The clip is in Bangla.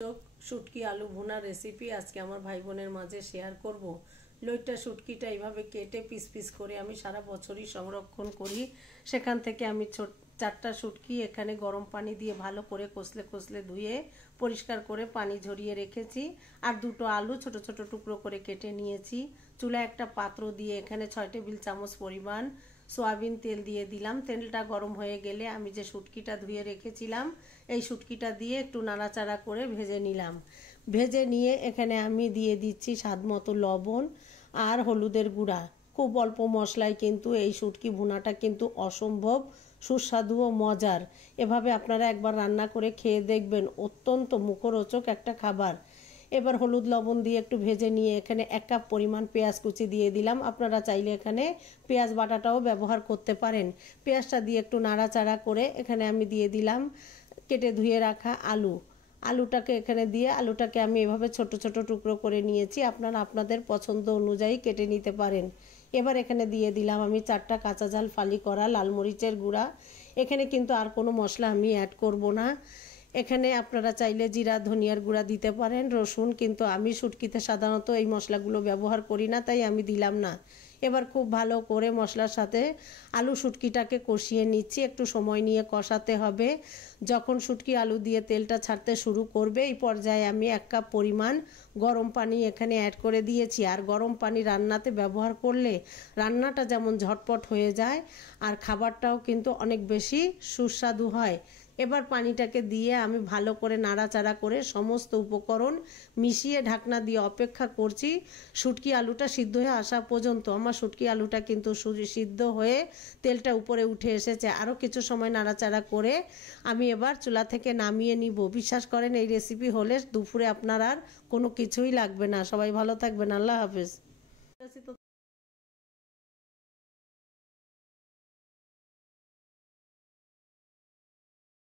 শুটকি আলু ভুনা রেসিপি আজকে আমার ভাই বোনের মাঝে শেয়ার করব। লইট্টা শুটকিটা এইভাবে কেটে পিস পিস করে আমি সারা বছরই সংরক্ষণ করি। সেখান থেকে আমি চারটা শুটকি এখানে গরম পানি দিয়ে ভালো করে কষলে কষলে ধুয়ে পরিষ্কার করে পানি ঝরিয়ে রেখেছি। আর দুটো আলু ছোট ছোট টুকরো করে কেটে নিয়েছি। চুলায় একটা পাত্র দিয়ে এখানে 6 টেবিল চামচ পরিমাণ সয়াবিন তেল দিয়ে দিলাম। তেলটা গরম হয়ে গেলে আমি যে শুটকিটা ধুয়ে রেখেছিলাম এই শুটকিটা দিয়ে একটু নাড়াচাড়া করে ভেজে নিলাম। ভেজে নিয়ে এখানে আমি দিয়ে দিচ্ছি স্বাদ মতো লবণ আর হলুদের গুঁড়া। খুব অল্প মশলায় কিন্তু এই শুটকি ভুনাটা কিন্তু অসম্ভব সুস্বাদু ও মজার। এভাবে আপনারা একবার রান্না করে খেয়ে দেখবেন, অত্যন্ত মুখরোচক একটা খাবার। এবার হলুদ লবণ দিয়ে একটু ভেজে নিয়ে এখানে 1 কাপ পরিমাণ পেঁয়াজ কুচি দিয়ে দিলাম। আপনারা চাইলে এখানে পেঁয়াজ বাটাটাও ব্যবহার করতে পারেন। পেঁয়াজটা দিয়ে একটু নাড়াচাড়া করে এখানে আমি দিয়ে দিলাম কেটে ধুয়ে রাখা আলুটাকে এখানে দিয়ে আলুটাকে আমি এভাবে ছোট ছোট টুকরো করে নিয়েছি। আপনারা আপনাদের পছন্দ অনুযায়ী কেটে নিতে পারেন। এবার এখানে দিয়ে দিলাম আমি 4টা কাঁচা ঝাল ফালি করা লাল মরিচের গুঁড়া। এখানে কিন্তু আর কোনো মশলা আমি অ্যাড করব না। এখানে আপনারা চাইলে জিরা ধনিয়ার গুঁড়া দিতে পারেন, রসুন, কিন্তু আমি শুটকিতে সাধারণত এই মশলাগুলো ব্যবহার করি না, তাই আমি দিলাম না। এবার খুব ভালো করে মশলার সাথে আলু শুটকিটাকে কষিয়ে নিচ্ছি। একটু সময় নিয়ে কষাতে হবে। যখন শুটকি আলু দিয়ে তেলটা ছাড়তে শুরু করবে এই পর্যায়ে আমি 1 কাপ পরিমাণ গরম পানি এখানে অ্যাড করে দিয়েছি। আর গরম পানি রান্নাতে ব্যবহার করলে রান্নাটা যেমন ঝটপট হয়ে যায় আর খাবারটাও কিন্তু অনেক বেশি সুস্বাদু হয়। এবার পানিটাকে দিয়ে আমি ভালো করে নাড়াচাড়া করে সমস্ত উপকরণ মিশিয়ে ঢাকনা দিয়ে অপেক্ষা করছি শুটকি আলুটা সিদ্ধ হয়ে আসা পর্যন্ত। আমার শুটকি আলুটা কিন্তু সিদ্ধ হয়ে তেলটা উপরে উঠে এসেছে। আরও কিছু সময় নাড়াচাড়া করে আমি এবার চুলা থেকে নামিয়ে নিব। বিশ্বাস করেন এই রেসিপি হলে দুপুরে আপনার আর কোনো কিছুই লাগবে না। সবাই ভালো থাকবেন। আল্লাহ হাফেজ।